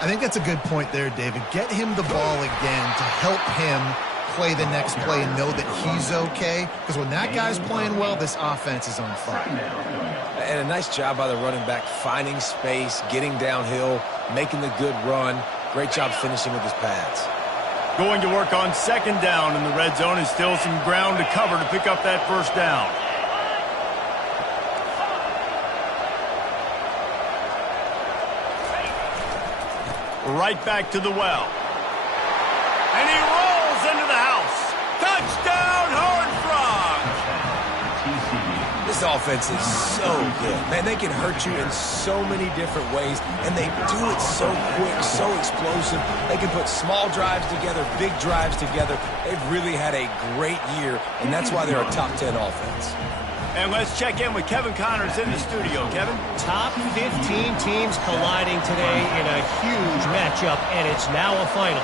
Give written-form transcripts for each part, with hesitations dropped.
I think that's a good point there, David. Get him the ball again to help him play the next play and know that he's okay. Because when that guy's playing well, this offense is on fire. And a nice job by the running back, finding space, getting downhill, making the good run. Great job finishing with his pads. Going to work on second down in the red zone, and still some ground to cover to pick up that first down. Right back to the well. And he rolls into the house. Touchdown, Horned Frogs! This offense is so good. Man, they can hurt you in so many different ways, and they do it so quick, so explosive. They can put small drives together, big drives together. They've really had a great year, and that's why they're a top 10 offense. And let's check in with Kevin Connors in the studio. Kevin? Top 15 teams colliding today in a huge matchup, and it's now a final.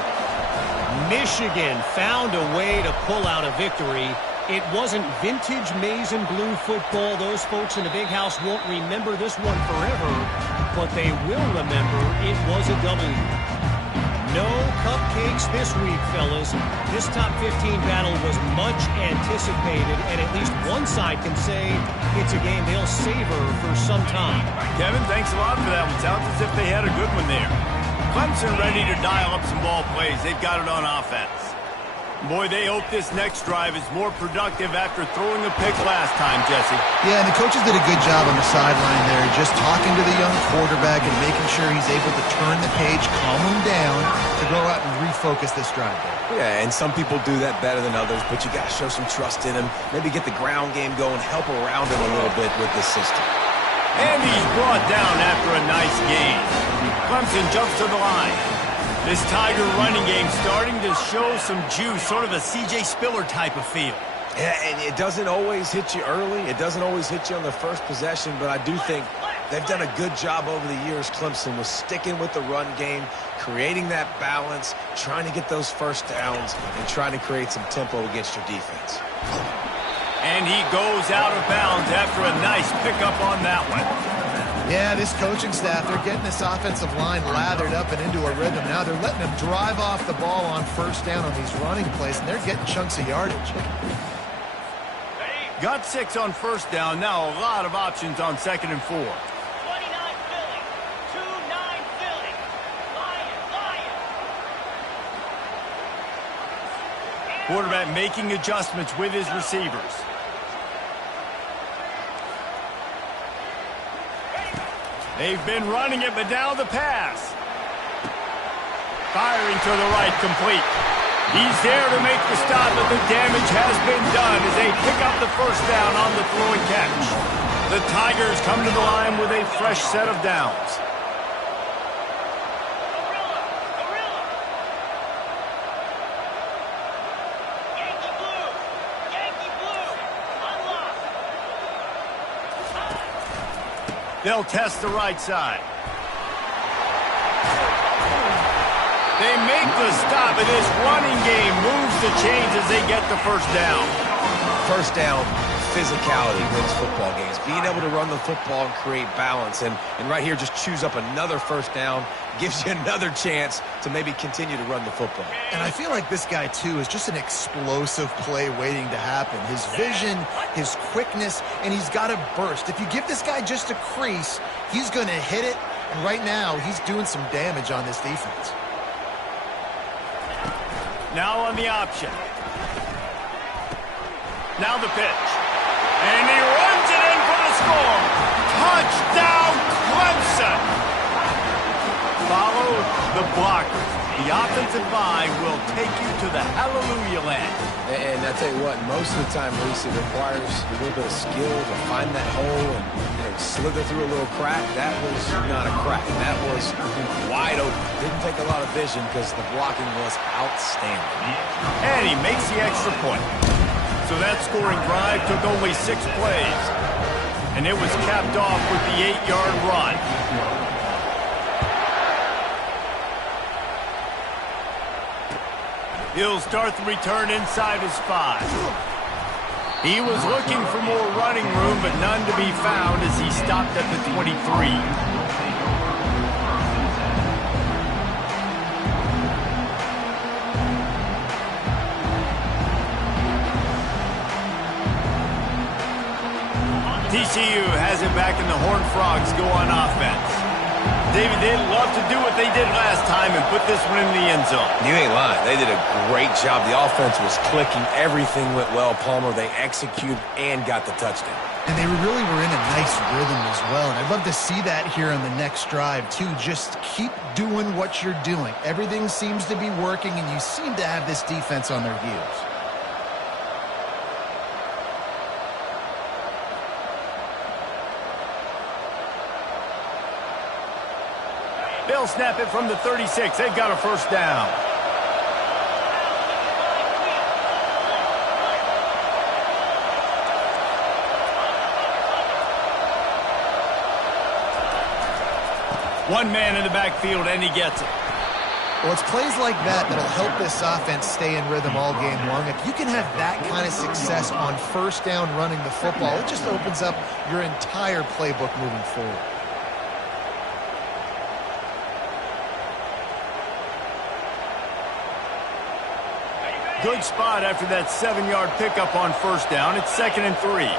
Michigan found a way to pull out a victory. It wasn't vintage maize and blue football. Those folks in the big house won't remember this one forever, but they will remember it was a W. No cupcakes this week, fellas. This top 15 battle was much anticipated, and at least one side can say it's a game they'll savor for some time. Kevin, thanks a lot for that one. Sounds as if they had a good one there. Clemson ready to dial up some ball plays. They've got it on offense. Boy, they hope this next drive is more productive after throwing a pick last time, Jesse. Yeah, and the coaches did a good job on the sideline there, just talking to the young quarterback and making sure he's able to turn the page, calm him down, to go out and refocus this drive there. Yeah, and some people do that better than others, but you got to show some trust in him. Maybe get the ground game going, help around him a little bit with this system. And he's brought down after a nice gain. Clemson jumps to the line. This Tiger running game starting to show some juice, sort of a C.J. Spiller type of feel. Yeah, and it doesn't always hit you early. It doesn't always hit you on the first possession, but I do think they've done a good job over the years, Clemson, with sticking with the run game, creating that balance, trying to get those first downs, and trying to create some tempo against your defense. And he goes out of bounds after a nice pickup on that one. Yeah, this coaching staff, they're getting this offensive line lathered up and into a rhythm. Now they're letting them drive off the ball on first down on these running plays, and they're getting chunks of yardage. Got 6 on first down. Now a lot of options on 2nd and 4. 29 Philly. 2-9 Philly. Lion. Quarterback making adjustments with his receivers. They've been running it, but now the pass. Firing to the right, complete. He's there to make the stop, but the damage has been done as they pick up the first down on the throw and catch. The Tigers come to the line with a fresh set of downs. They'll test the right side. They make the stop, and this running game moves the chains as they get the first down. First down, physicality wins football games. Being able to run the football and create balance. And right here, just choose up another first down, gives you another chance to maybe continue to run the football. And I feel like this guy, too, is just an explosive play waiting to happen. His vision, his quickness, and he's got a burst. If you give this guy just a crease, he's going to hit it. And right now, he's doing some damage on this defense. Now on the option. Now the pitch. And he runs it in for the score. Touchdown, Clemson. Follow the blockers. The offensive line will take you to the hallelujah land. And I tell you what, most of the time, Reese, it requires a little bit of skill to find that hole and slither through a little crack. That was not a crack. That was wide open. Didn't take a lot of vision because the blocking was outstanding. And he makes the extra point. So that scoring drive took only 6 plays. And it was capped off with the 8-yard run. He'll start the return inside his 5. He was looking for more running room, but none to be found as he stopped at the 23. TCU has it back and the Horned Frogs go on offense. David, they'd love to do what they did last time and put this one in the end zone. You ain't lying. They did a great job. The offense was clicking. Everything went well, Palmer. They executed and got the touchdown. And they really were in a nice rhythm as well. And I'd love to see that here on the next drive, too. Just keep doing what you're doing. Everything seems to be working, and you seem to have this defense on their heels. They'll snap it from the 36. They've got a first down. One man in the backfield, and he gets it. Well, it's plays like that that'll help this offense stay in rhythm all game long. If you can have that kind of success on first down running the football, it just opens up your entire playbook moving forward. Good spot after that 7-yard pickup on first down. It's 2nd and 3.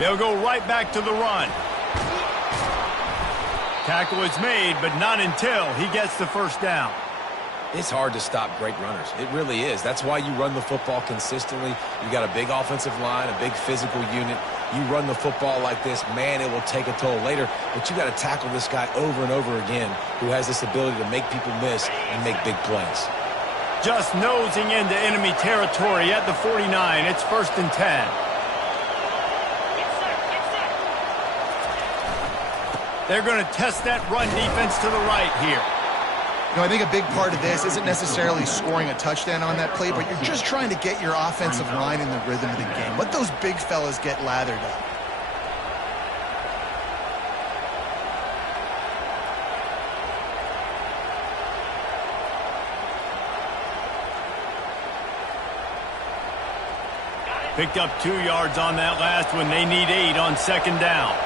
They'll go right back to the run. Tackle is made, but not until he gets the first down. It's hard to stop great runners. It really is. That's why you run the football consistently. You got a big offensive line, a big physical unit. You run the football like this, man, it will take a toll later. But you got to tackle this guy over and over again who has this ability to make people miss and make big plays. Just nosing into enemy territory at the 49. It's 1st and 10. They're going to test that run defense to the right here. You know, I think a big part of this isn't necessarily scoring a touchdown on that play, but you're just trying to get your offensive line in the rhythm of the game. Let those big fellas get lathered up. Picked up 2 yards on that last one. They need 8 on 2nd down.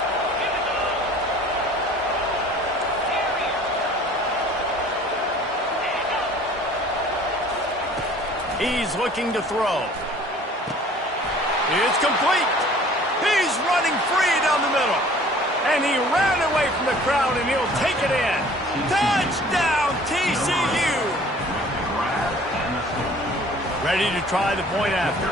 He's looking to throw. It's complete. He's running free down the middle. And he ran away from the crowd, and he'll take it in. Touchdown, TCU. Ready to try the point after.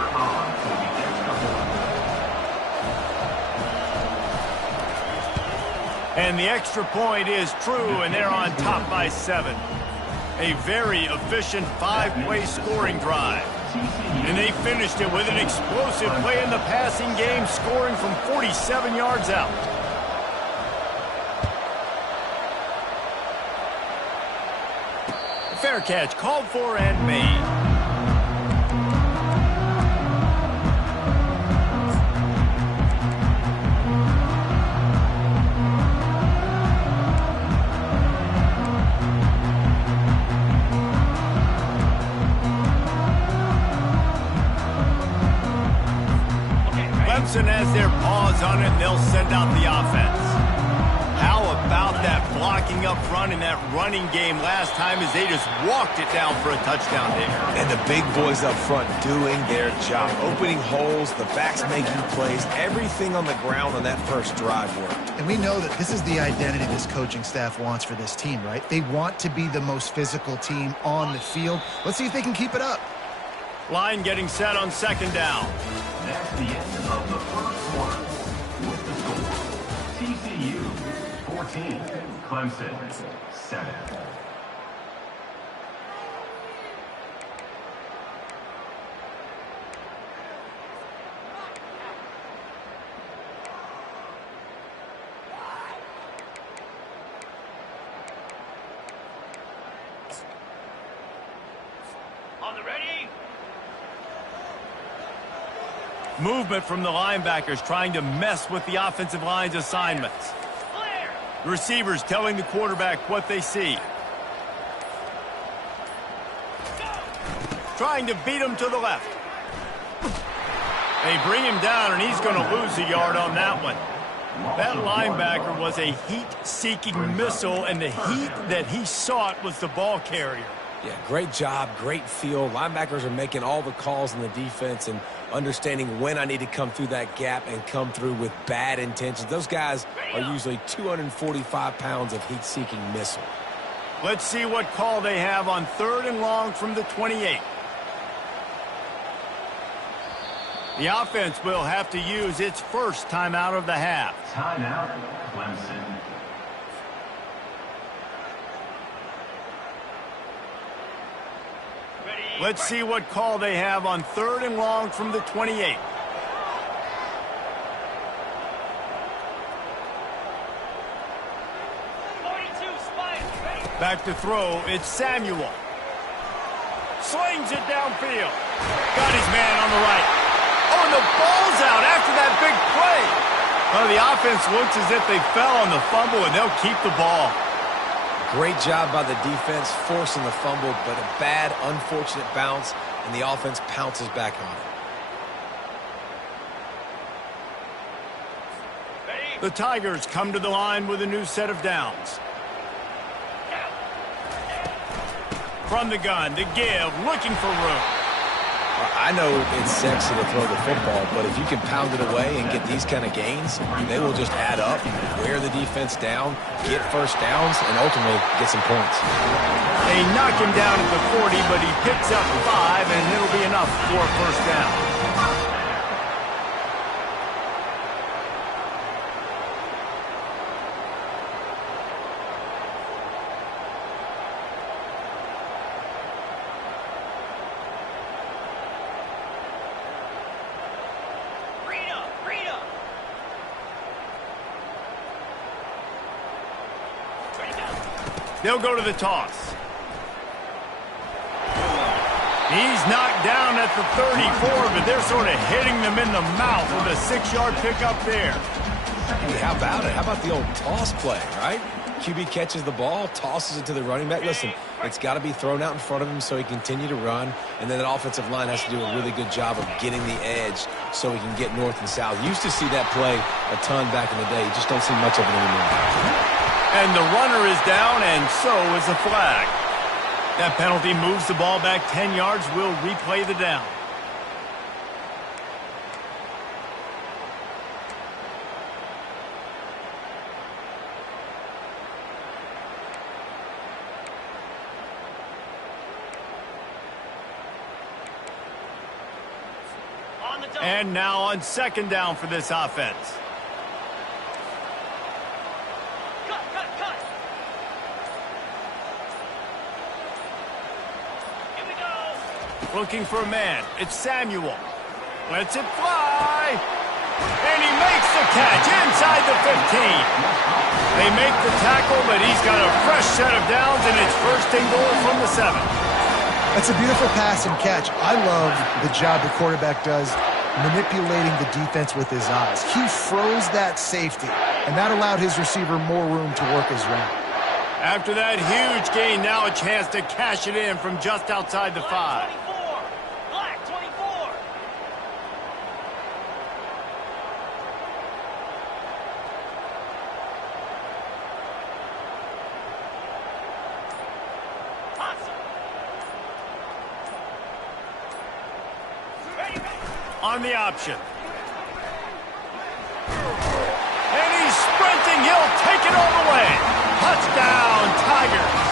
And the extra point is true, and they're on top by 7. A very efficient 5-play scoring drive. And they finished it with an explosive play in the passing game, scoring from 47 yards out. Fair catch called for and made. Clemson has their paws on it, and they'll send out the offense. How about that blocking up front and that running game last time as they just walked it down for a touchdown there. And the big boys up front doing their job, opening holes, the backs making plays, everything on the ground on that first drive worked. And we know that this is the identity this coaching staff wants for this team, right? They want to be the most physical team on the field. Let's see if they can keep it up. Line getting set on 2nd down. That's the end of the first quarter. With the score, TCU 14, Clemson 7. On the ready. Movement from the linebackers trying to mess with the offensive line's assignments. Clear. The receivers telling the quarterback what they see. Trying to beat him to the left. They bring him down, and he's going to lose a yard on that one. That linebacker was a heat-seeking missile, and the heat that he sought was the ball carrier. Yeah, great job, great feel. Linebackers are making all the calls in the defense and understanding when I need to come through that gap and come through with bad intentions. Those guys are usually 245 pounds of heat-seeking missile. Let's see what call they have on 3rd and long from the 28. The offense will have to use its first timeout of the half. Timeout, Clemson. Let's see what call they have on 3rd and long from the 28. Back to throw, it's Samuel. Slings it downfield. Got his man on the right. Oh, and the ball's out after that big play. Well, the offense looks as if they fell on the fumble, and they'll keep the ball. Great job by the defense forcing the fumble, but a bad, unfortunate bounce, and the offense pounces back on it. The Tigers come to the line with a new set of downs. From the gun, to give, looking for room. I know it's sexy to throw the football, but if you can pound it away and get these kind of gains, they will just add up, wear the defense down, get first downs, and ultimately get some points. They knock him down at the 40, but he picks up 5, and it'll be enough for a first down. They'll go to the toss. He's knocked down at the 34, but they're sort of hitting them in the mouth with a 6-yard pickup there. Hey, how about it? How about the old toss play, right? QB catches the ball, tosses it to the running back. Listen, it's got to be thrown out in front of him so he can continue to run, and then that offensive line has to do a really good job of getting the edge so he can get north and south. Used to see that play a ton back in the day. You just don't see much of it anymore. And the runner is down, and so is the flag. That penalty moves the ball back 10 yards. We'll replay the down. And now on 2nd down for this offense. Looking for a man. It's Samuel. Lets it fly. And he makes the catch inside the 15. They make the tackle, but he's got a fresh set of downs, and it's 1st and goal from the 7. That's a beautiful pass and catch. I love the job the quarterback does manipulating the defense with his eyes. He froze that safety, and that allowed his receiver more room to work his route. After that huge gain, now a chance to cash it in from just outside the 5. On the option. And he's sprinting. He'll take it all the way. Touchdown, Tigers.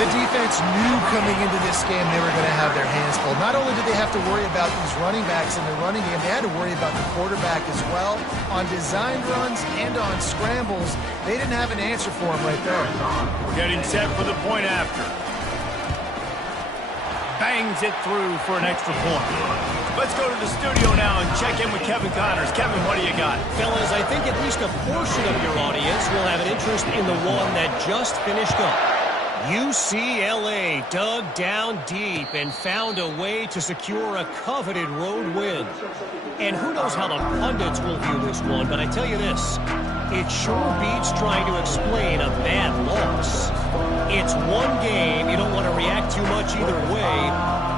The defense knew coming into this game they were going to have their hands full. Not only did they have to worry about these running backs in the running game, they had to worry about the quarterback as well. On design runs and on scrambles, they didn't have an answer for him right there. Getting set for the point after. Bangs it through for an extra point. Let's go to the studio now and check in with Kevin Connors. Kevin, what do you got? Fellas, I think at least a portion of your audience will have an interest in the one that just finished up. UCLA dug down deep and found a way to secure a coveted road win. And who knows how the pundits will view this one, but I tell you this, it sure beats trying to explain a bad loss. It's one game, you don't want to react too much either way,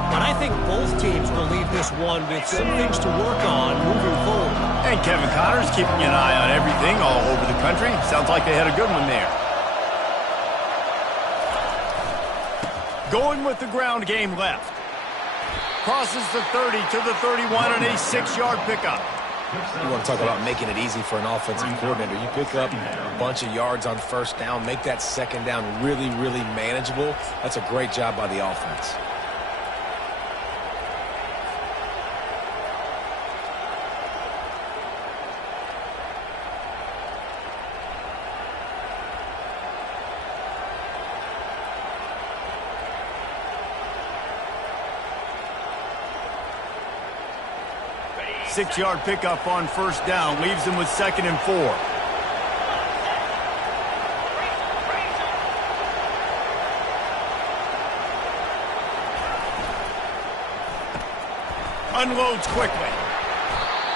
but I think both teams will leave this one with some things to work on moving forward. And Kevin Connors keeping an eye on everything all over the country. Sounds like they had a good one there. Going with the ground game left. Crosses the 30 to the 31 and a 6-yard pickup. You want to talk about making it easy for an offensive coordinator. You pick up a bunch of yards on first down, make that second down really, really manageable. That's a great job by the offense. Six-yard pickup on first down. Leaves them with 2nd and 4. Unloads quickly.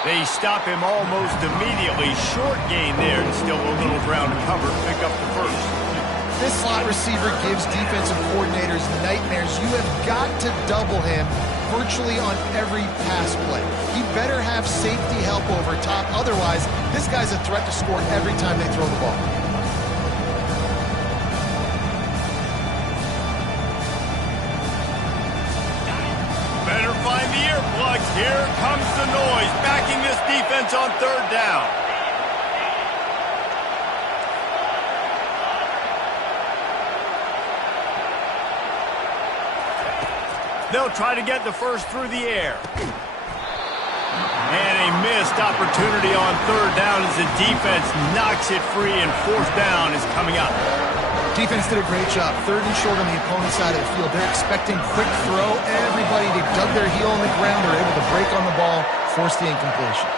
They stop him almost immediately. Short gain there and still a little ground to cover. Pick up the first. This slot receiver gives defensive coordinators nightmares. You have got to double him virtually on every pass play. He better have safety help over top. Otherwise, this guy's a threat to score every time they throw the ball. Better find the earplugs. Here comes the noise. Backing this defense on 3rd down. They'll try to get the first through the air. And a missed opportunity on 3rd down as the defense knocks it free and 4th down is coming up. Defense did a great job. 3rd and short on the opponent's side of the field. They're expecting quick throw. Everybody, they dug their heel on the ground. They're able to break on the ball, force the incompletion.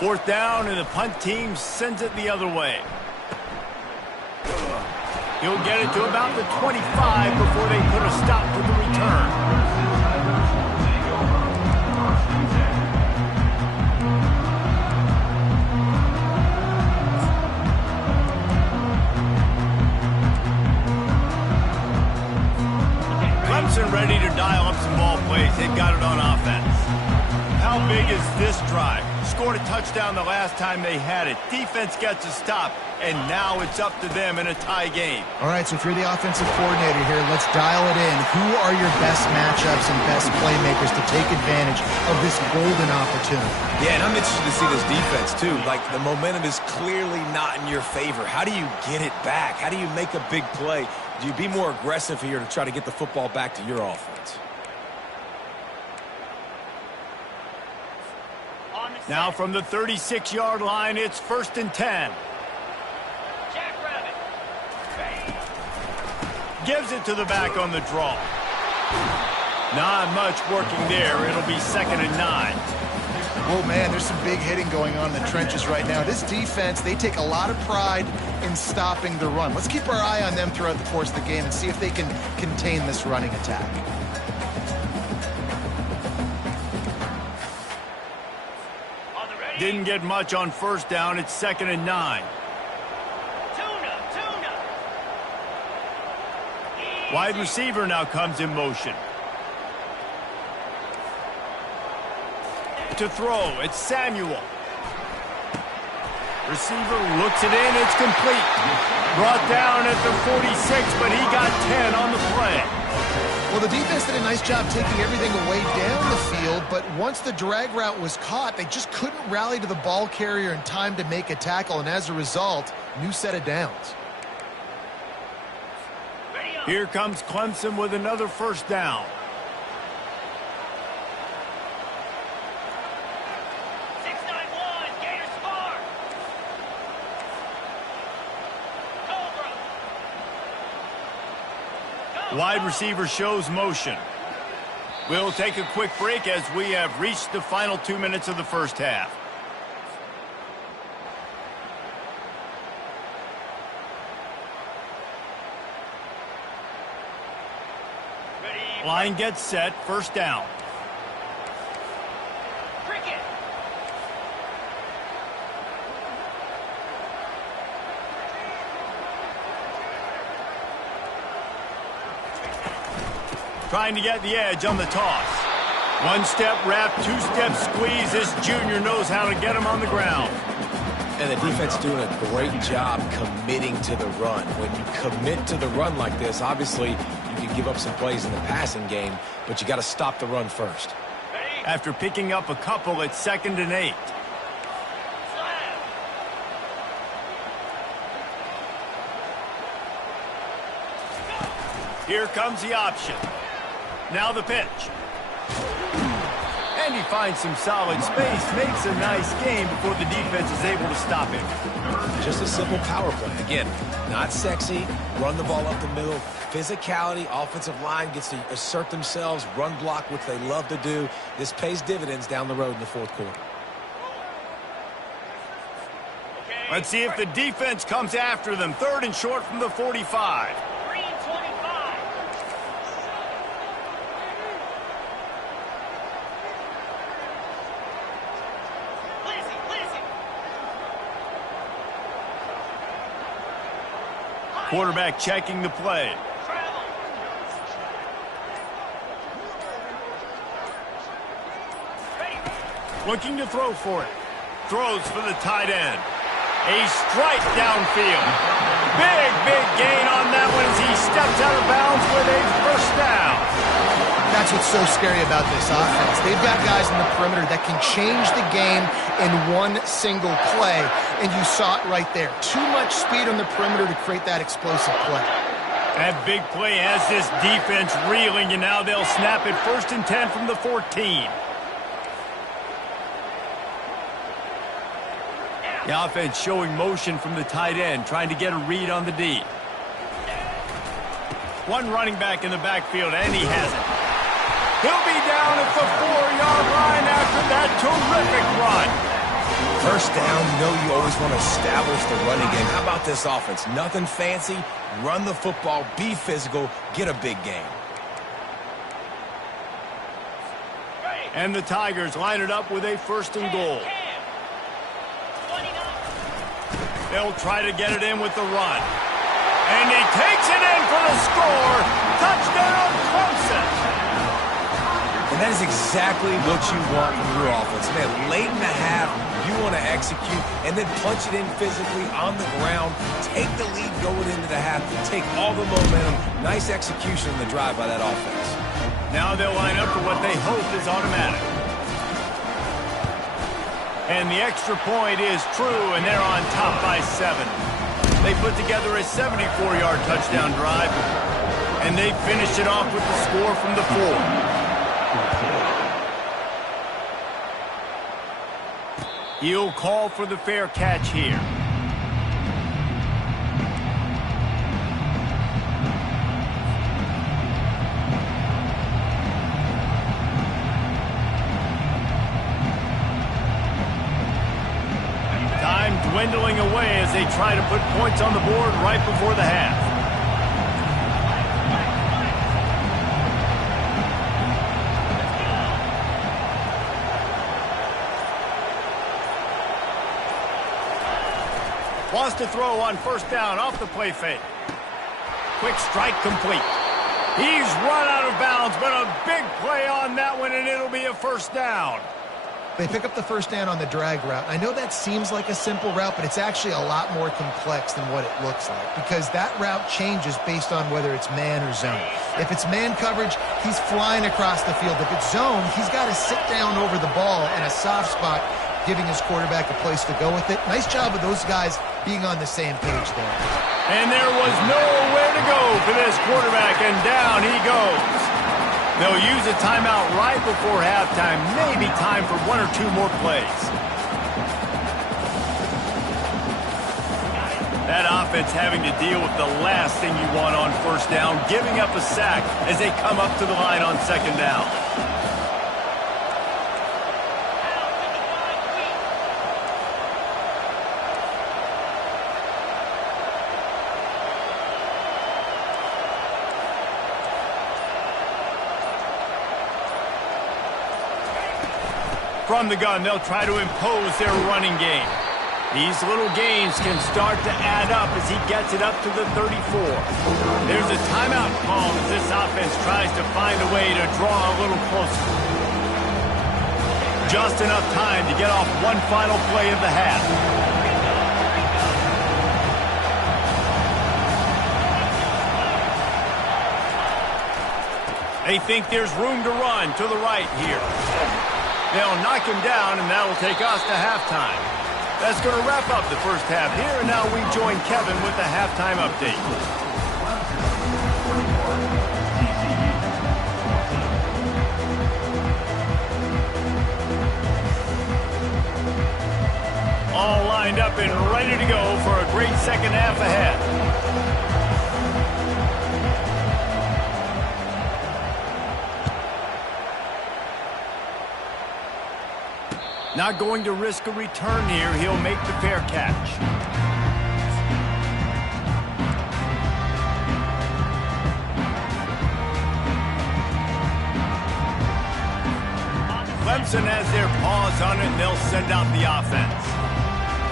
Fourth down, and the punt team sends it the other way. He'll get it to about the 25 before they put a stop to the return. Clemson ready to dial up some ball plays. They've got it on offense. How big is this drive? Scored a touchdown the last time they had it. Defense gets a stop, and now it's up to them in a tie game. All right, so if you're the offensive coordinator here, let's dial it in. Who are your best matchups and best playmakers to take advantage of this golden opportunity? Yeah, and I'm interested to see this defense, too. Like, the momentum is clearly not in your favor. How do you get it back? How do you make a big play? Do you be more aggressive here to try to get the football back to your offense? Now from the 36-yard line, it's 1st and 10. Jackrabbit. Gives it to the back on the draw. Not much working there. It'll be 2nd and 9. Oh, man, there's some big hitting going on in the trenches right now. This defense, they take a lot of pride in stopping the run. Let's keep our eye on them throughout the course of the game and see if they can contain this running attack. Didn't get much on first down. It's 2nd and 9. Tuna. Wide receiver now comes in motion. To throw, it's Samuel. Receiver looks it in. It's complete. Brought down at the 46, but he got 10 on the play. Well, the defense did a nice job taking everything away down the field, but once the drag route was caught, they just couldn't rally to the ball carrier in time to make a tackle, and as a result, new set of downs. Here comes Clemson with another first down. 691, Gator Spark. Cobra. Wide receiver shows motion. We'll take a quick break as we have reached the final 2 minutes of the first half. Line gets set, first down. Cricket. Trying to get the edge on the toss. One step wrap, 2 step squeeze. This junior knows how to get him on the ground. And the defense doing a great job committing to the run. When you commit to the run like this, obviously you can give up some plays in the passing game, but you got to stop the run first. After picking up a couple, it's 2nd and 8. Here comes the option. Now the pitch. And he finds some solid space, makes a nice game before the defense is able to stop him. Just a simple power play. Again, not sexy, run the ball up the middle, physicality, offensive line gets to assert themselves, run block, which they love to do. This pays dividends down the road in the 4th quarter. Let's see if the defense comes after them. 3rd and short from the 45. Quarterback checking the play. Looking to throw for it. Throws for the tight end. A strike downfield. Big gain on that one as he steps out of bounds with a first down. That's what's so scary about this offense. They've got guys in the perimeter that can change the game in one single play, and you saw it right there. Too much speed on the perimeter to create that explosive play. That big play has this defense reeling, and now they'll snap it 1st and 10 from the 14. The offense showing motion from the tight end, trying to get a read on the D. One running back in the backfield, and he has it. He'll be down at the 4-yard line after that terrific run. First down, you know you always want to establish the running game. How about this offense? Nothing fancy. Run the football, be physical, get a big gain. And the Tigers line it up with a 1st and goal. They'll try to get it in with the run. And he takes it in for the score. Touchdown, Clemson. And that is exactly what you want from your offense. Man, late in the half, you want to execute and then punch it in physically on the ground. Take the lead going into the half. Take all the momentum. Nice execution on the drive by that offense. Now they'll line up for what they hope is automatic. And the extra point is true, and they're on top by 7. They put together a 74-yard touchdown drive, and they finished it off with the score from the 4. He'll call for the fair catch here. Time dwindling away as they try to put points on the board right before the half. Wants to throw on 1st down off the play fake. Quick strike complete. He's run out of bounds, but a big play on that one, and it'll be a 1st down. They pick up the 1st down on the drag route. I know that seems like a simple route, but it's actually a lot more complex than what it looks like because that route changes based on whether it's man or zone. If it's man coverage, he's flying across the field. If it's zone, he's got to sit down over the ball in a soft spot, giving his quarterback a place to go with it. Nice job of those guys being on the same page there. And there was nowhere to go for this quarterback, and down he goes. They'll use a timeout right before halftime, maybe time for 1 or 2 more plays. That offense having to deal with the last thing you want on 1st down, giving up a sack as they come up to the line on 2nd down. From the gun, they'll try to impose their running game. These little gains can start to add up as he gets it up to the 34. There's a timeout called as this offense tries to find a way to draw a little closer. Just enough time to get off one final play of the half. They think there's room to run to the right here. They'll knock him down, and that'll take us to halftime. That's going to wrap up the first half here, and now we join Kevin with the halftime update. All lined up and ready to go for a great second half ahead. Not going to risk a return here. He'll make the fair catch. Clemson has their paws on it, and they'll send out the offense.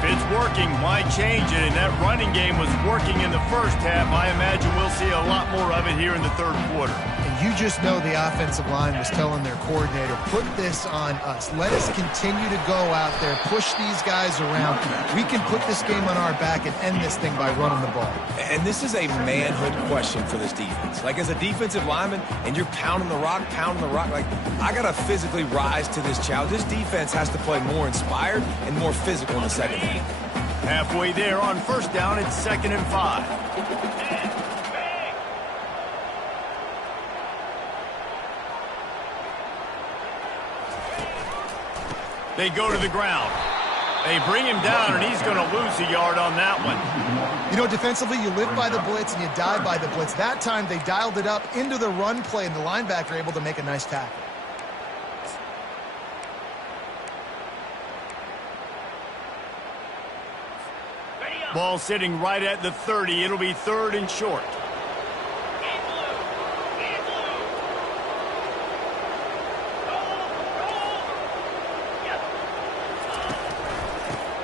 If it's working, why change it? And that running game was working in the first half. I imagine we'll see a lot more of it here in the third quarter. And you just know the offensive line was telling their coordinator, put this on us. Let us continue to go out there, push these guys around. We can put this game on our back and end this thing by running the ball. And this is a manhood question for this defense. Like, as a defensive lineman, and you're pounding the rock, like, I got to physically rise to this challenge. This defense has to play more inspired and more physical in the second half. Halfway there on first down, it's 2nd and 5. They go to the ground. They bring him down, and he's going to lose a yard on that one. You know, defensively, you live by the blitz and you die by the blitz. That time, they dialed it up into the run play, and the linebacker able to make a nice tackle. Ball sitting right at the 30. It'll be 3rd and short.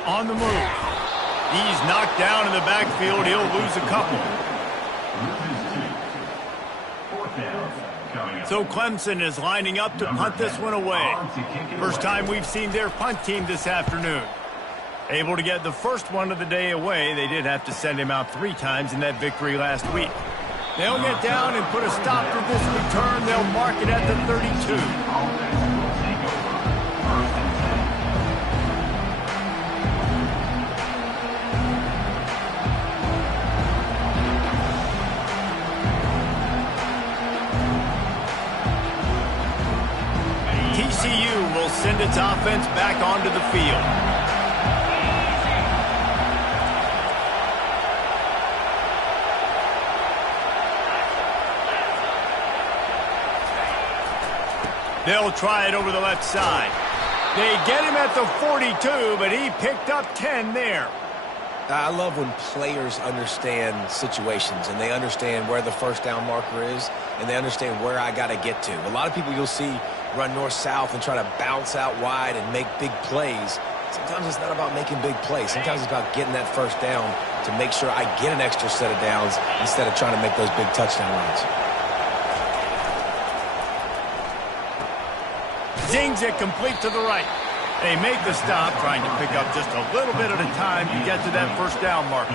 On the move. He's knocked down in the backfield. He'll lose a couple. So Clemson is lining up to punt this one away. First time we've seen their punt team this afternoon. Able to get the first one of the day away. They did have to send him out 3 times in that victory last week. They'll get down and put a stop to this return. They'll mark it at the 32. TCU will send its offense back onto the field. They'll try it over the left side. They get him at the 42, but he picked up 10 there. I love when players understand situations and they understand where the first down marker is and they understand where I got to get to. A lot of people you'll see run north-south and try to bounce out wide and make big plays. Sometimes it's not about making big plays. Sometimes it's about getting that first down to make sure I get an extra set of downs instead of trying to make those big touchdown runs. Zings it complete to the right. They make the stop, trying to pick up just a little bit at a time to get to that first down marker.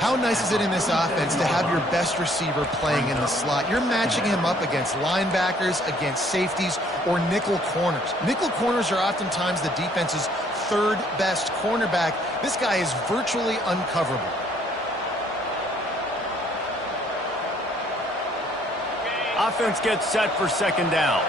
How nice is it in this offense to have your best receiver playing in the slot? You're matching him up against linebackers, against safeties, or nickel corners. Nickel corners are oftentimes the defense's 3rd best cornerback. This guy is virtually uncoverable. Offense gets set for 2nd down.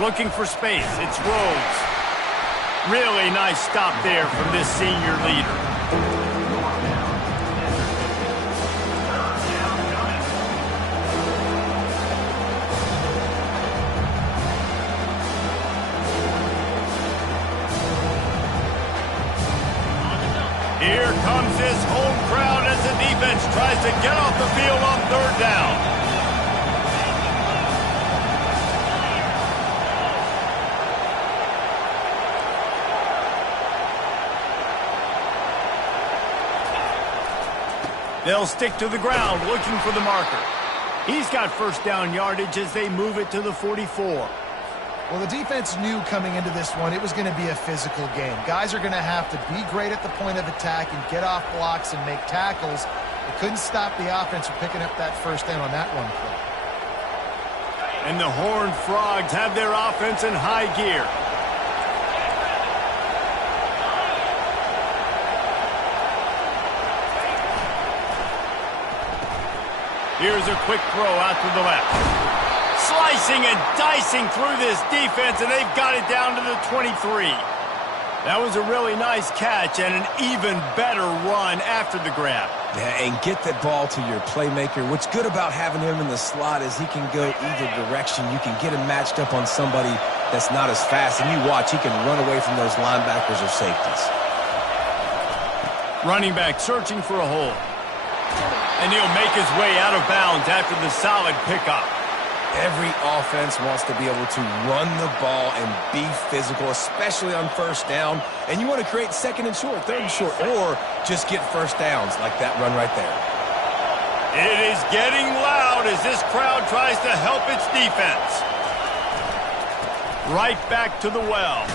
Looking for space. It's Rhodes. Really nice stop there from this senior leader. Here comes his home crowd as the defense tries to get off the field on 3rd down. They'll stick to the ground looking for the marker. He's got first down yardage as they move it to the 44. Well, the defense knew coming into this one it was going to be a physical game. Guys are going to have to be great at the point of attack and get off blocks and make tackles. They couldn't stop the offense from picking up that first down on that one play. And the Horned Frogs have their offense in high gear. Here's a quick throw out to the left. Slicing and dicing through this defense, and they've got it down to the 23. That was a really nice catch and an even better run after the grab. Yeah, and get that ball to your playmaker. What's good about having him in the slot is he can go either direction. You can get him matched up on somebody that's not as fast, and you watch, he can run away from those linebackers or safeties. Running back searching for a hole. And he'll make his way out of bounds after the solid pickup. Every offense wants to be able to run the ball and be physical, especially on first down. And you want to create second and short, third and short, or just get first downs like that run right there. It is getting loud as this crowd tries to help its defense. Right back to the well.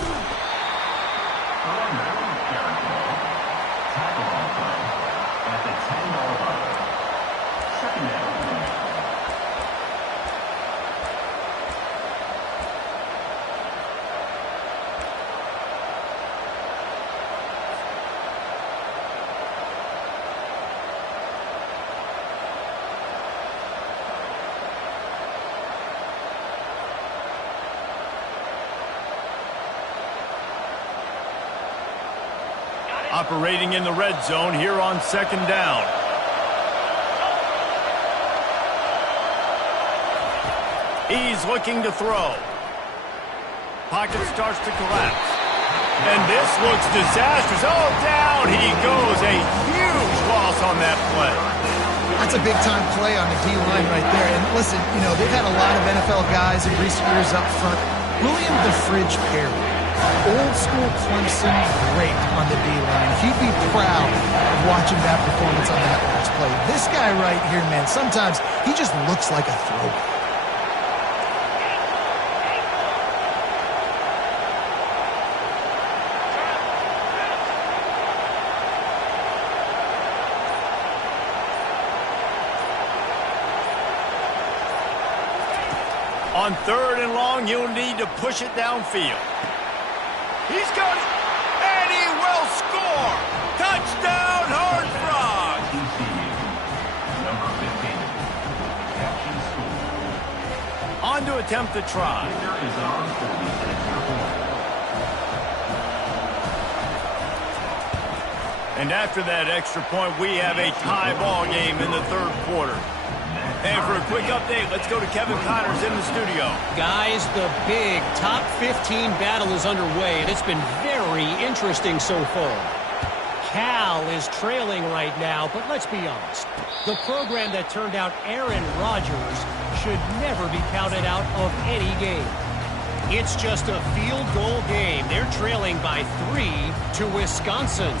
Operating in the red zone here on second down. He's looking to throw. Pocket starts to collapse. And this looks disastrous. Oh, down he goes. A huge loss on that play. That's a big-time play on the D-line right there. And listen, you know, they've had a lot of NFL guys in recent years up front. William the Fridge Perry, old school Clemson, great on the D-line. He'd be proud of watching that performance on that last play. This guy right here, man, sometimes he just looks like a throwback. On third and long, you'll need to push it downfield. He's got it, and he will score! Touchdown, Horned Frogs! TCU, number 15, Captain School. On to attempt the try. Here is on for the extra point. And after that extra point, we have a tie ball game in the third quarter. And for a quick update, let's go to Kevin Connors in the studio. Guys, the big top 15 battle is underway, and it's been very interesting so far. Cal is trailing right now, but let's be honest. The program that turned out Aaron Rodgers should never be counted out of any game. It's just a field goal game. They're trailing by 3 to Wisconsin.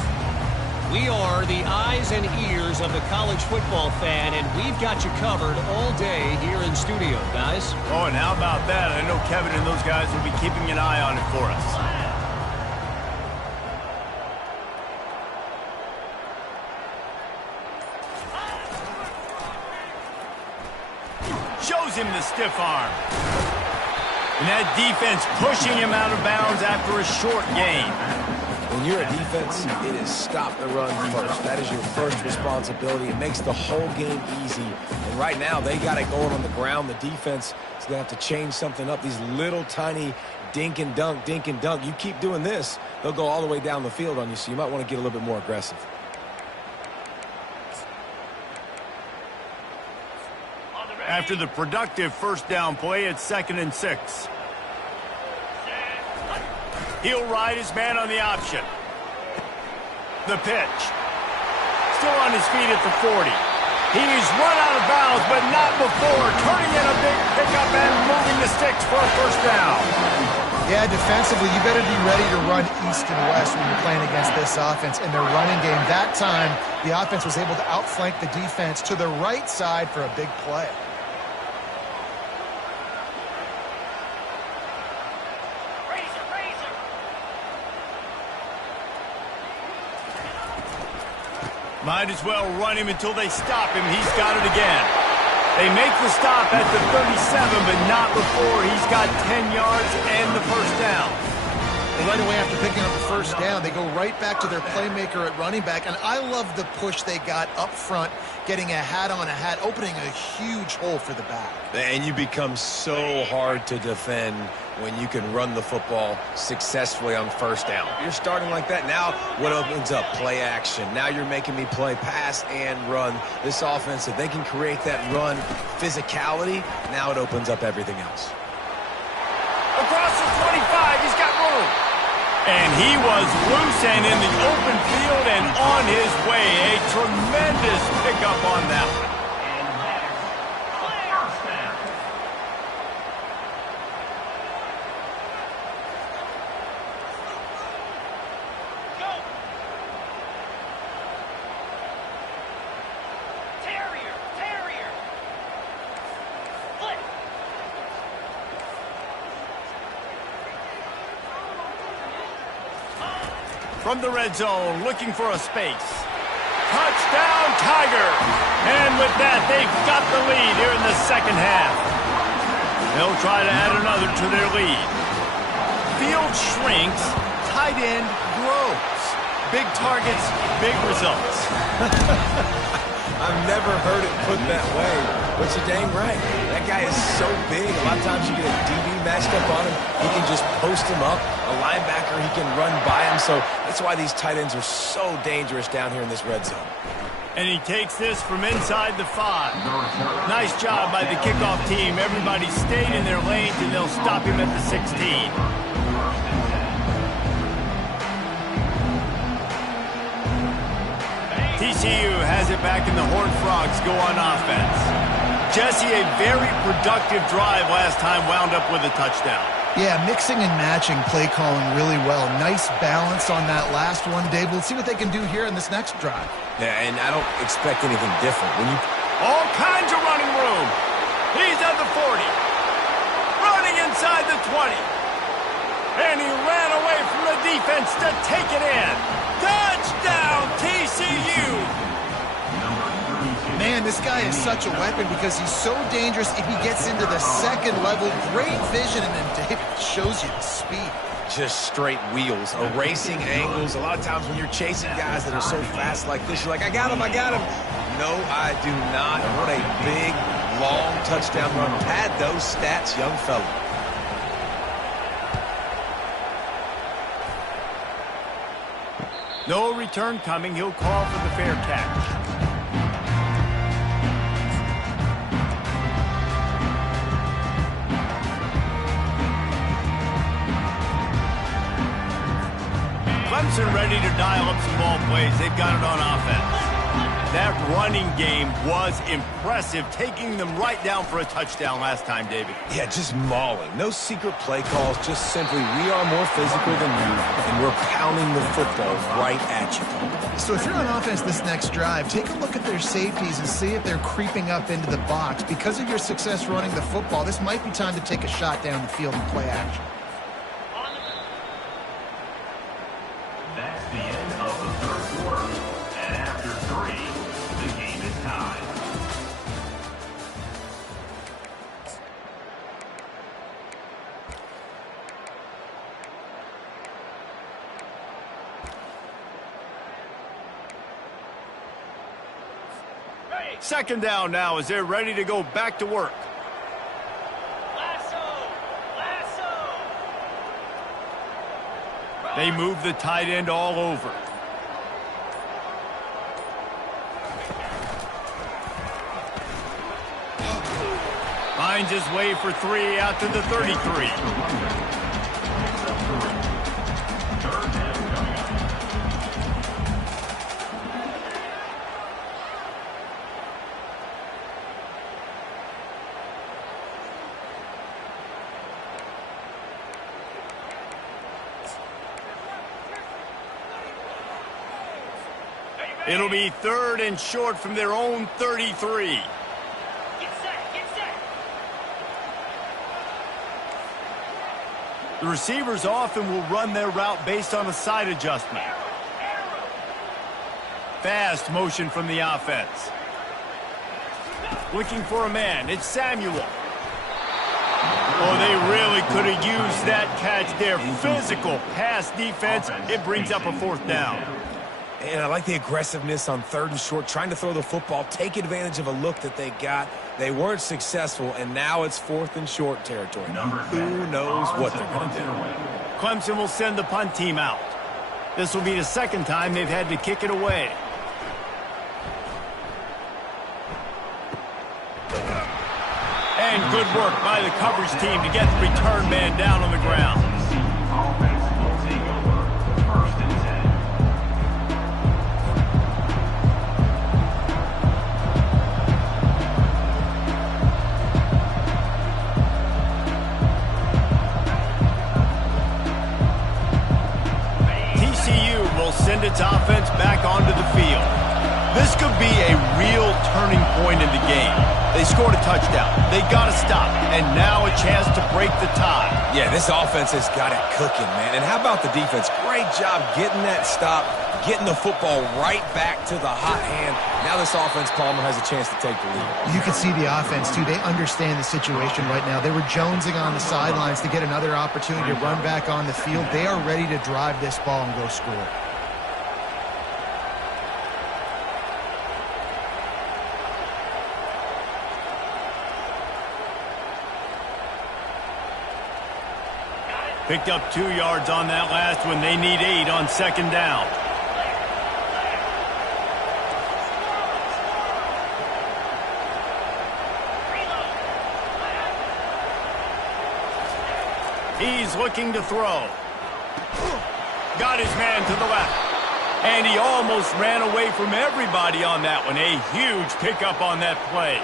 We are the eyes and ears of the college football fan, and we've got you covered all day here in studio, guys. Oh, and how about that? I know Kevin and those guys will be keeping an eye on it for us. Shows him the stiff arm. And that defense pushing him out of bounds after a short gain. When you're a defense, it is stop the run first. That is your first responsibility. It makes the whole game easy. And right now, they got it going on the ground. The defense is going to have to change something up. These little tiny dink and dunk, dink and dunk. You keep doing this, they'll go all the way down the field on you, so you might want to get a little bit more aggressive. After the productive first down play, it's 2nd and 6. He'll ride his man on the option. The pitch. Still on his feet at the 40. He's run out of bounds, but not before turning in a big pickup and moving the sticks for a first down. Yeah, defensively, you better be ready to run east and west when you're playing against this offense. In their running game, that time, the offense was able to outflank the defense to the right side for a big play. Might as well run him until they stop him. He's got it again. They make the stop at the 37, but not before he's got 10 yards and the first down. Well, right away after picking up the first down, they go right back to their playmaker at running back. And I love the push they got up front, getting a hat on a hat, opening a huge hole for the back. And you become so hard to defend when you can run the football successfully on first down. You're starting like that. Now what opens up? Play action. Now you're making me play pass and run. This offense, if they can create that run physicality, now it opens up everything else. Across the 25, he's got room. And he was loose and in the open field and on his way. A tremendous pickup on that one. From the red zone, looking for a space. Touchdown, Tiger! And with that, they've got the lead here in the second half. They'll try to add another to their lead. Field shrinks, tight end grows. Big targets, big results. I've never heard it put that way, but you're dang right. That guy is so big. A lot of times you get a DB matched up on him. He can just post him up. A linebacker, he can run by him. So that's why these tight ends are so dangerous down here in this red zone. And he takes this from inside the 5. Nice job by the kickoff team. Everybody stayed in their lanes, and they'll stop him at the 16. TCU has it back, and the Horned Frogs go on offense. Jesse, a very productive drive last time, wound up with a touchdown. Yeah, mixing and matching play calling really well. Nice balance on that last one, Dave. We'll see what they can do here in this next drive. Yeah, and I don't expect anything different. When you all kinds of running room. He's at the 40. Running inside the 20. And he ran away from the defense to take it in. Touchdown, TCU! Man, this guy is such a weapon because he's so dangerous if he gets into the second level. Great vision, and then David shows you the speed. Just straight wheels, erasing angles. A lot of times when you're chasing guys that are so fast like this, you're like, I got him, I got him. No, I do not. What a big, long touchdown run. Pad those stats, young fella. No return coming. He'll call for the fair catch. Clemson ready to dial up some ball plays. They've got it on offense. That running game was impressive, taking them right down for a touchdown last time, David. Yeah, just mauling. No secret play calls, just simply we are more physical than you, and we're pounding the football right at you. So if you're on offense this next drive, take a look at their safeties and see if they're creeping up into the box. Because of your success running the football, this might be time to take a shot down the field and play action. That's the end of the third quarter. And after 3, the game is tied. Second down now as they're ready to go back to work. They move the tight end all over. Finds his way for 3 out to the 33. It'll be 3rd and short from their own 33. Get set, get set. The receivers often will run their route based on a side adjustment. Fast motion from the offense. Looking for a man. It's Samuel. Oh, they really could have used that catch there. Physical pass defense. It brings up a 4th down. And I like the aggressiveness on 3rd and short, trying to throw the football, take advantage of a look that they got. They weren't successful, and now it's 4th and short territory. Who knows what they're going to do? Clemson will send the punt team out. This will be the 2nd time they've had to kick it away. And good work by the coverage team to get the return man down on the ground. Offense will take over. 1st and 10. TCU will send its offense back onto the field. This could be a real turning point in the game. They scored a touchdown. They got to stop. And now a chance to break the tie. Yeah, this offense has got it cooking, man. And how about the defense? Great job getting that stop, getting the football right back to the hot hand. Now this offense, Palmer, has a chance to take the lead. You can see the offense, too. They understand the situation right now. They were jonesing on the sidelines to get another opportunity to run back on the field. They are ready to drive this ball and go score. Picked up 2 yards on that last one. They need 8 on 2nd down. He's looking to throw. Got his man to the left. And he almost ran away from everybody on that one. A huge pickup on that play.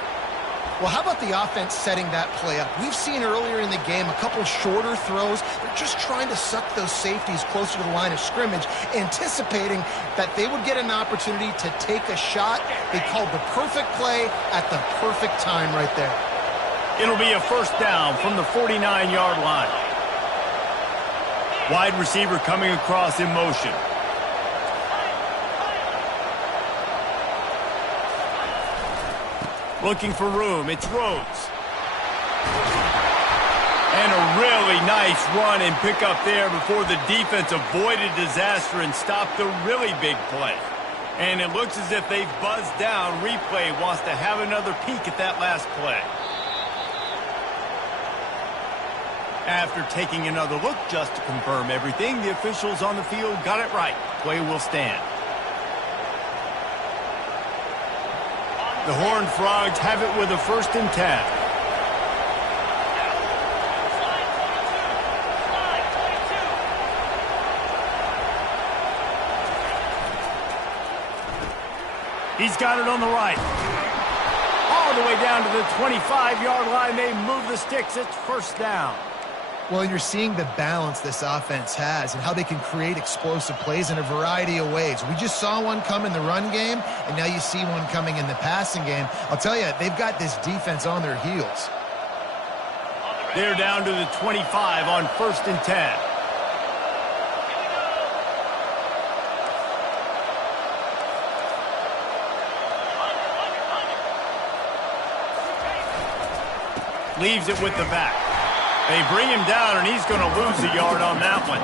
Well, how about the offense setting that play up? We've seen earlier in the game a couple shorter throws. They're just trying to suck those safeties closer to the line of scrimmage, anticipating that they would get an opportunity to take a shot. They called the perfect play at the perfect time right there. It'll be a 1st down from the 49-yard line. Wide receiver coming across in motion. Looking for room. It's Rhodes. And a really nice run and pick up there before the defense avoided disaster and stopped the really big play. And it looks as if they've buzzed down. Replay wants to have another peek at that last play. After taking another look just to confirm everything, the officials on the field got it right. Play will stand. The Horned Frogs have it with a 1st and 10. He's got it on the right. All the way down to the 25-yard line. They move the sticks. It's 1st down. Well, you're seeing the balance this offense has and how they can create explosive plays in a variety of ways. We just saw one come in the run game, and now you see one coming in the passing game. I'll tell you, they've got this defense on their heels. They're down to the 25 on 1st and 10. Leaves it with the back. They bring him down, and he's going to lose a yard on that one.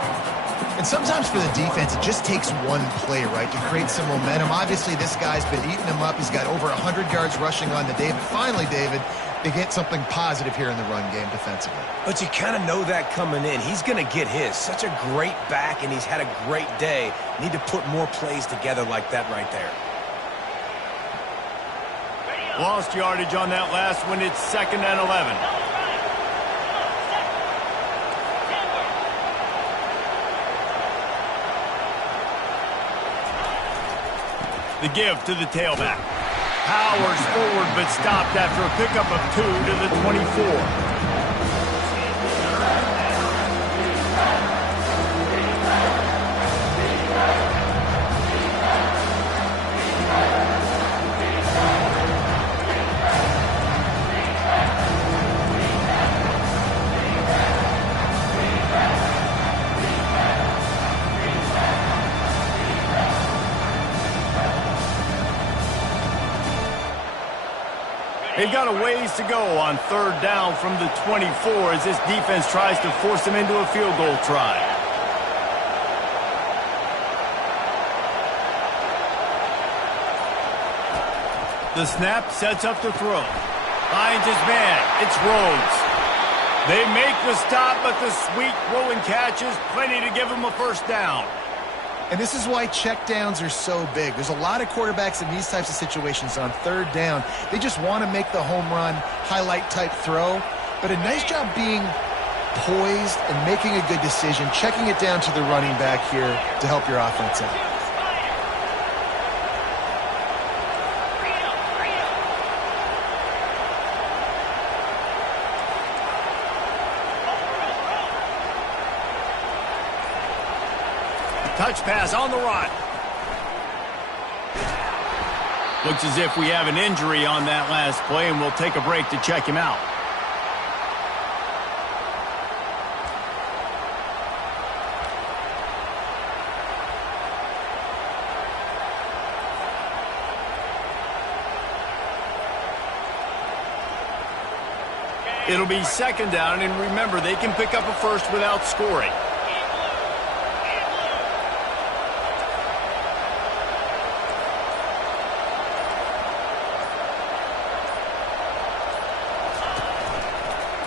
And sometimes for the defense, it just takes one play, right, to create some momentum. Obviously, this guy's been eating them up. He's got over 100 yards rushing on to David. Finally, David, they get something positive here in the run game defensively. But you kind of know that coming in. He's going to get his. Such a great back, and he's had a great day. Need to put more plays together like that right there. Lost yardage on that last one. It's 2nd and 11. The give to the tailback. Powers forward, but stopped after a pickup of 2 to the 24. They've got a ways to go on third down from the 24 as this defense tries to force them into a field goal try. The snap sets up the throw. Finds his man. It's Rhodes. They make the stop, but the sweet throw and catch is plenty to give them a first down. And this is why checkdowns are so big. There's a lot of quarterbacks in these types of situations on third down. They just want to make the home run, highlight-type throw. But a nice job being poised and making a good decision, checking it down to the running back here to help your offense out. Touch pass on the run. Looks as if we have an injury on that last play, and we'll take a break to check him out. It'll be second down, and remember, they can pick up a first without scoring.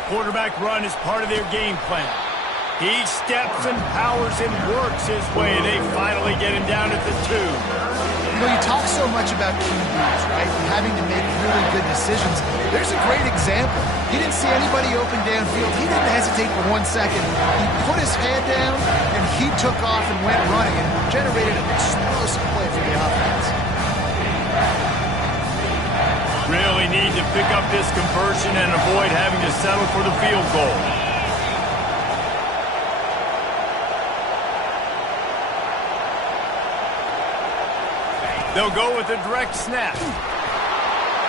Quarterback run is part of their game plan. He steps and powers and works his way. They finally get him down at the 2. You know, you talk so much about QBs, right? And having to make really good decisions. There's a great example. He didn't see anybody open downfield. He didn't hesitate for 1 second. He put his head down, and he took off and went running and generated an explosive play for the offense. Really need to pick up this conversion and avoid having to settle for the field goal. They'll go with a direct snap.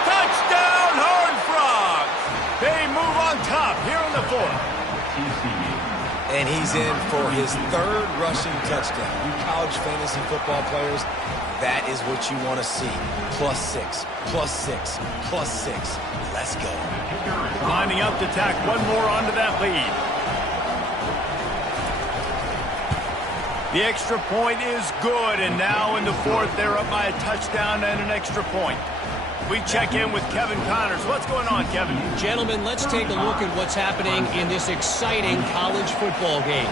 Touchdown, Horned Frogs! They move on top here in the 4th. And he's in for his 3rd rushing touchdown. You college fantasy football players, that is what you want to see. +6, +6, +6. Let's go. Lining up to tack one more onto that lead. The extra point is good, and now in the 4th, they're up by a touchdown and an extra point. We check in with Kevin Connors. What's going on, Kevin? Gentlemen, let's take a look at what's happening in this exciting college football game.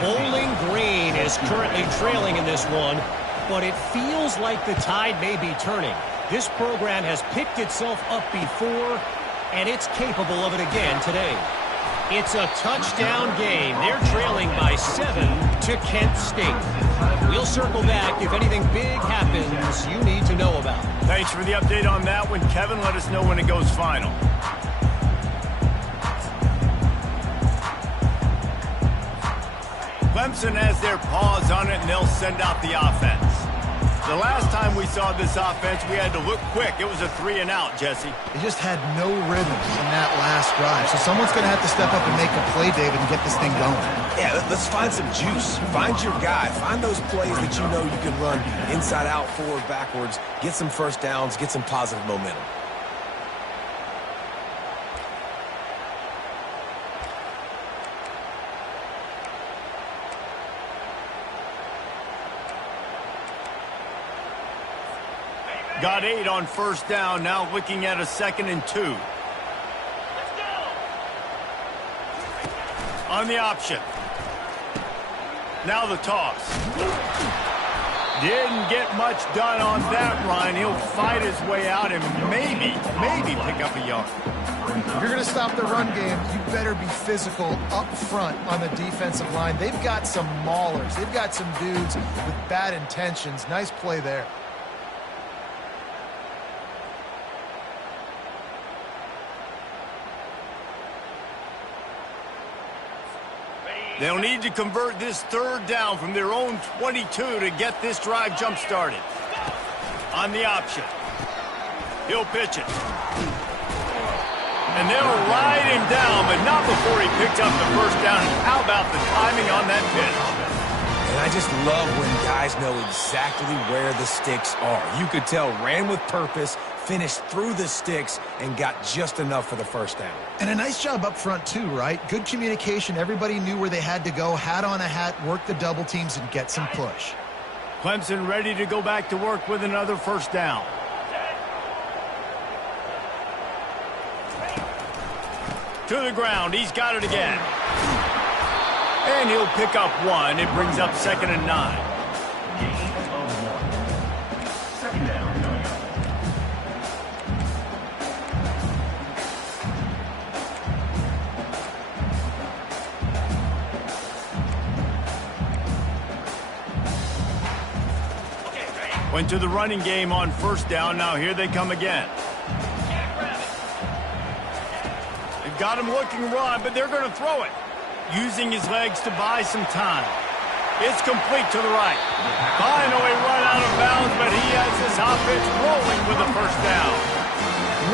Bowling Green is currently trailing in this one, but it feels like the tide may be turning. This program has picked itself up before, and it's capable of it again today. It's a touchdown game. They're trailing by 7 to Kent State. We'll circle back if anything big happens you need to know about. Thanks for the update on that one, Kevin. Let us know when it goes final. Clemson has their paws on it, and they'll send out the offense. The last time we saw this offense, we had to look quick. It was a 3-and-out, Jesse. They just had no rhythm in that last drive. So someone's going to have to step up and make a play, David, and get this thing going. Yeah, let's find some juice. Find your guy. Find those plays that you know you can run inside out, forward, backwards. Get some first downs. Get some positive momentum. Got 8 on first down, now looking at a 2nd and 2. On the option. Now the toss. Didn't get much done on that run. He'll fight his way out and maybe pick up a yard. If you're going to stop the run game, you better be physical up front on the defensive line. They've got some maulers. They've got some dudes with bad intentions. Nice play there. They'll need to convert this 3rd down from their own 22 to get this drive jump-started. On the option. He'll pitch it. And they'll ride him down, but not before he picks up the first down. And how about the timing on that pitch? And I just love when guys know exactly where the sticks are. You could tell ran with purpose, finished through the sticks and got just enough for the first down. And a nice job up front too, right? Good communication. Everybody knew where they had to go. Hat on a hat, work the double teams, and get some push. Clemson ready to go back to work with another first down. To the ground. He's got it again. And he'll pick up one. It brings up 2nd and 9. Gain of 1. 2nd down. Went to the running game on first down. Now here they come again. They've got him looking run, but they're going to throw it. Using his legs to buy some time. It's complete to the right. Finally run out of bounds, but he has this offense rolling with a first down.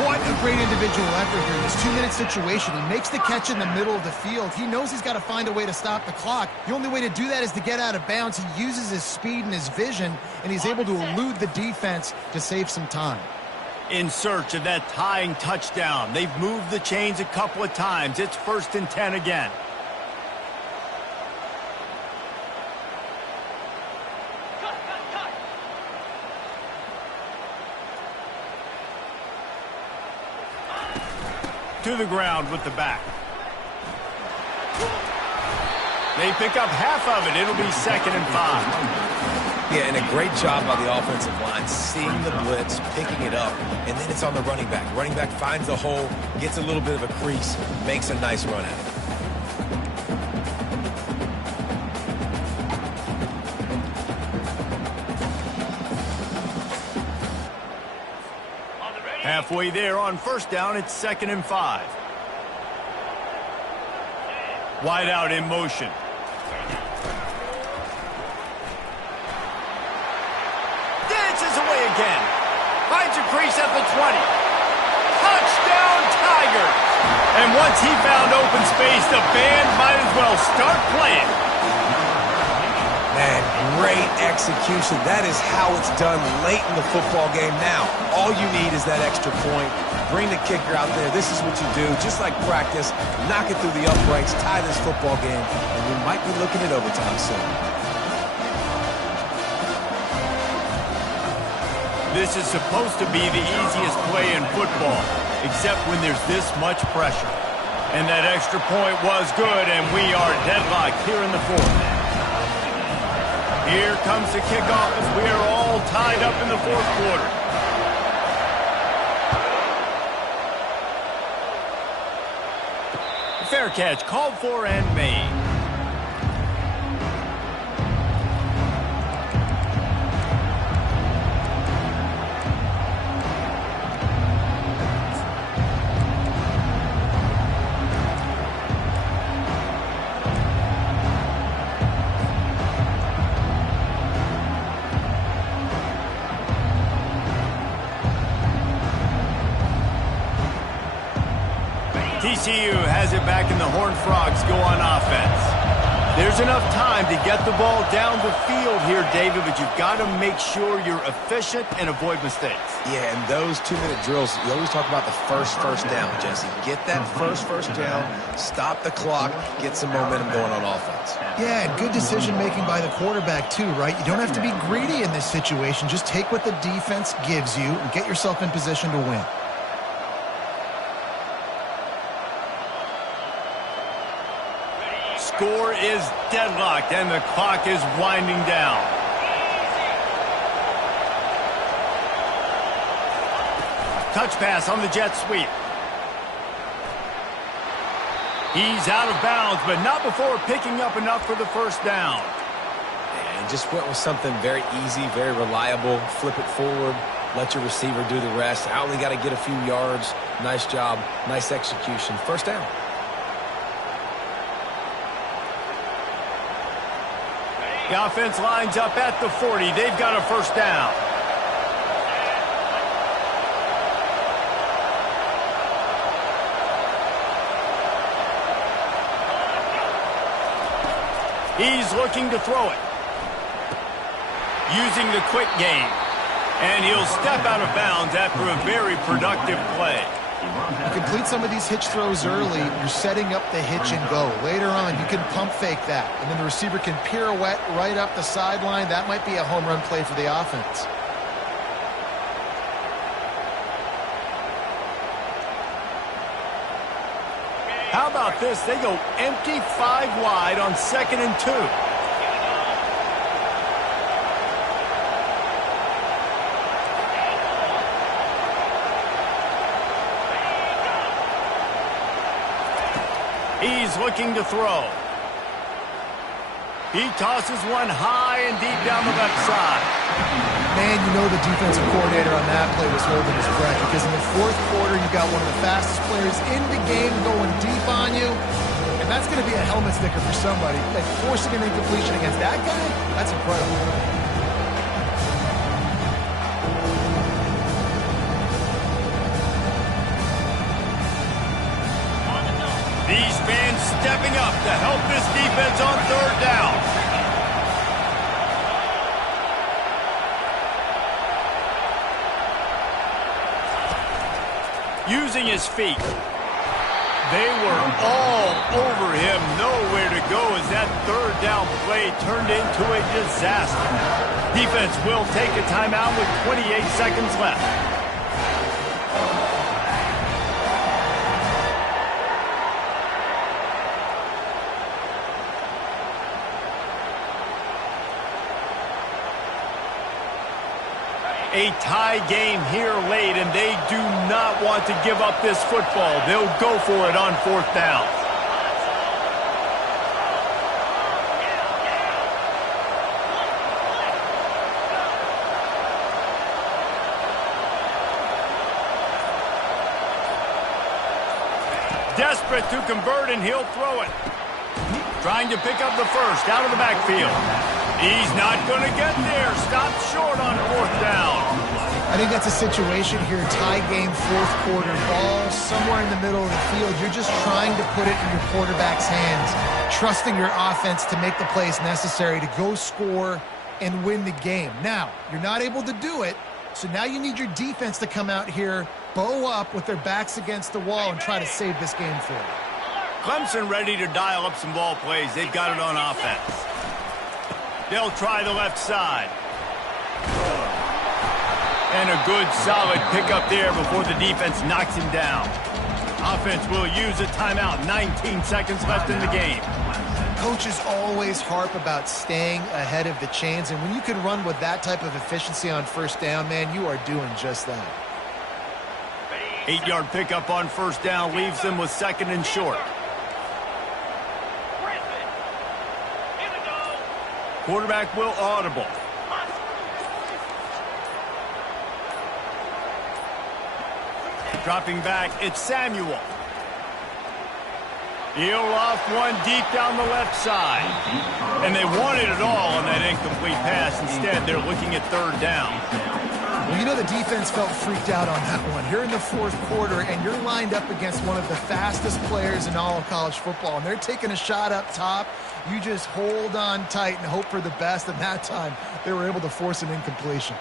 What a great individual effort here. This 2-minute situation. He makes the catch in the middle of the field. He knows he's got to find a way to stop the clock. The only way to do that is to get out of bounds. He uses his speed and his vision, and he's able to elude the defense to save some time. In search of that tying touchdown. They've moved the chains a couple of times. It's 1st and 10 again. To the ground with the back. They pick up half of it. It'll be 2nd and 5. Yeah, and a great job by the offensive line, seeing the blitz, picking it up, and then it's on the running back. Running back finds the hole, gets a little bit of a crease, makes a nice run at it. Halfway there on first down, it's 2nd and 5. Wide out in motion. Dances away again. Finds a crease at the 20. Touchdown, Tigers! And once he found open space, the band might as well start playing. Man, great execution. That is how it's done late in the football game now. All you need is that extra point. Bring the kicker out there. This is what you do. Just like practice, knock it through the uprights, tie this football game, and we might be looking at overtime soon. This is supposed to be the easiest play in football, except when there's this much pressure. And that extra point was good, and we are deadlocked here in the 4th. Here comes the kickoff as we are all tied up in the 4th quarter. Fair catch called for and made. TCU has it back and the Horned Frogs go on offense. There's enough time to get the ball down the field here, David, but you've got to make sure you're efficient and avoid mistakes. Yeah, and those 2-minute drills, you always talk about the first down, Jesse. Get that first down, stop the clock, get some momentum going on offense. Yeah, and good decision-making by the quarterback, too, right? You don't have to be greedy in this situation. Just take what the defense gives you and get yourself in position to win. Score is deadlocked, and the clock is winding down. Touch pass on the jet sweep. He's out of bounds, but not before picking up enough for the first down. And just went with something very easy, very reliable. Flip it forward, let your receiver do the rest. I only got to get a few yards. Nice job, nice execution. First down. The offense lines up at the 40. They've got a first down. He's looking to throw it. Using the quick game. And he'll step out of bounds after a very productive play. You complete some of these hitch throws early, you're setting up the hitch and go. Later on, you can pump fake that, and then the receiver can pirouette right up the sideline. That might be a home run play for the offense. How about this? They go empty 5 wide on 2nd and 2. He's looking to throw. He tosses one high and deep down the left side. Man, you know the defensive coordinator on that play was holding his breath, because in the fourth quarter, you got one of the fastest players in the game going deep on you, and that's going to be a helmet sticker for somebody. Like, forcing an incompletion against that guy, that's incredible. These fans stepping up to help this defense on 3rd down. Using his feet. They were all over him. Nowhere to go as that 3rd down play turned into a disaster. Defense will take a timeout with 28 seconds left. A tie game here late, and they do not want to give up this football. They'll go for it on 4th down. Desperate to convert, and he'll throw it. Trying to pick up the first out of the backfield. He's not going to get there. Stopped short on 4th down. I think that's a situation here, tie game, 4th quarter, ball somewhere in the middle of the field. You're just trying to put it in your quarterback's hands, trusting your offense to make the plays necessary to go score and win the game. Now, you're not able to do it, so now you need your defense to come out here, bow up with their backs against the wall, and try to save this game for you. Clemson ready to dial up some ball plays. They've got it on offense. They'll try the left side. And a good solid pickup there before the defense knocks him down. Offense will use a timeout. 19 seconds left in the game. Coaches always harp about staying ahead of the chains, and when you can run with that type of efficiency on 1st down, man, you are doing just that. 8-yard pickup on 1st down leaves them with 2nd and short. Quarterback will audible. Dropping back, it's Samuel. He'll off one deep down the left side. And they wanted it all on that incomplete pass. Instead, they're looking at 3rd down. Well, you know the defense felt freaked out on that one. You're in the 4th quarter, and you're lined up against one of the fastest players in all of college football, and they're taking a shot up top. You just hold on tight and hope for the best, and that time they were able to force an incompletion.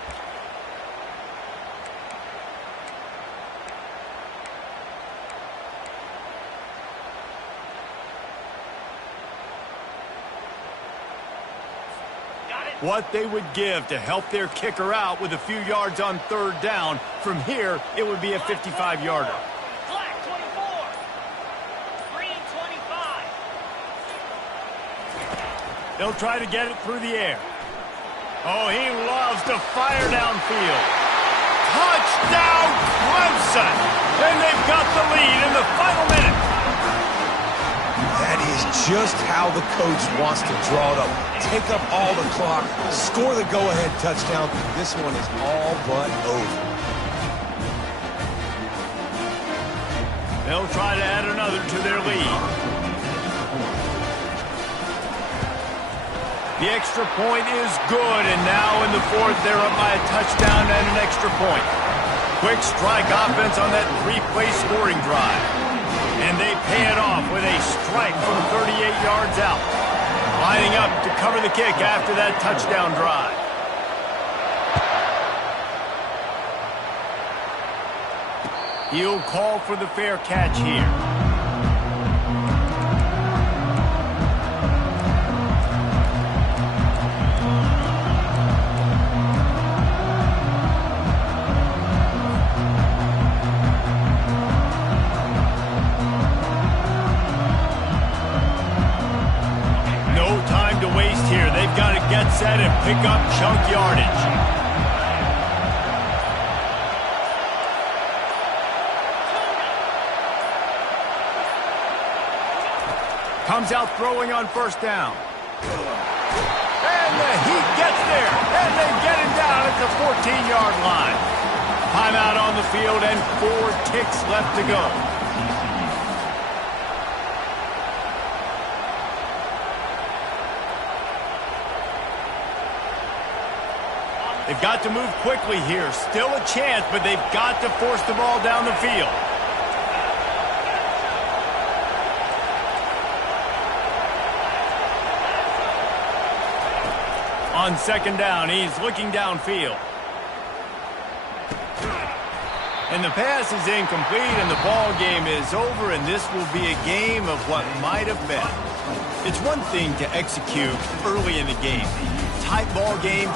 What they would give to help their kicker out with a few yards on 3rd down. From here, it would be a 55-yarder. Flag 24. Green 25. They'll try to get it through the air. Oh, he loves to fire downfield. Touchdown, Clemson! And they've got the lead in the final minute. That is just how the coach wants to draw it up. Take up all the clock, score the go-ahead touchdown. This one is all but over. They'll try to add another to their lead. The extra point is good, and now in the 4th, they're up by a touchdown and an extra point. Quick strike offense on that 3-play scoring drive. And they pay it off with a strike from 38 yards out. Lining up to cover the kick after that touchdown drive. He'll call for the fair catch here. No time to waste here. They've got to get set and pick up chunk yardage. Comes out throwing on first down. And the Heat gets there. And they get him down at the 14-yard line. Timeout on the field and 4 ticks left to go. They've got to move quickly here. Still a chance, but they've got to force the ball down the field. On second down, he's looking downfield. And the pass is incomplete, and the ball game is over, and this will be a game of what might have been. It's one thing to execute early in the game. Tight ball game.